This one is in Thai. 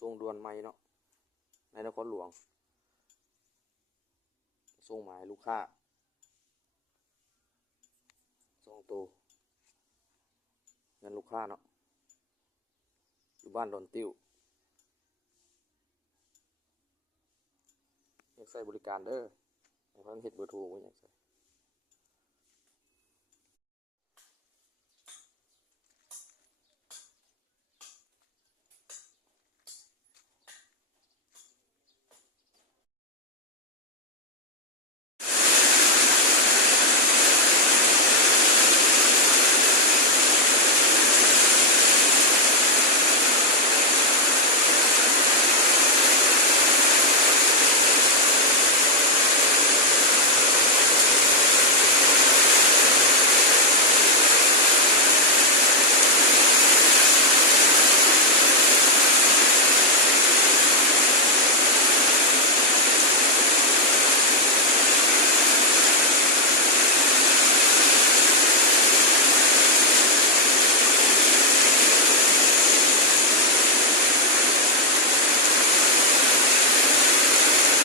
ส่งด่วนใหม่เนาะในนครหลวงส่งหมายลูกค้าส่งตัวเงินลูกค้าเนาะอยู่บ้านดอนติ้วอยากใส่บริการเด้อให้เพิ่นเฮ็ดเบอร์โทรไว้อยากใส่